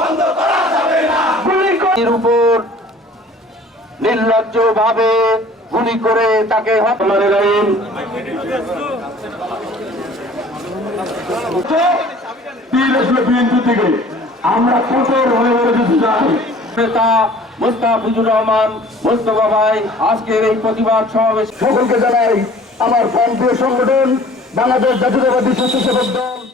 বন্ধ করা যাবে না। গুলি এর উপর নির্লজ্জ ভাবে গুলি করে তাকে হত্যার আইন বিএনপি থেকে আমরা কঠোর হয়ে উঠেছি দিতে চাই নেতা মোস্তাফিজুর রহমান মোস্তফা ভাই আজকের এই প্রতিবাদ সমাবেশ। সকলকে জানাই আমার প্রান্তীয় সংগঠন বাংলাদেশ জাতীয়তাবাদী স্বেচ্ছাসেবক দল।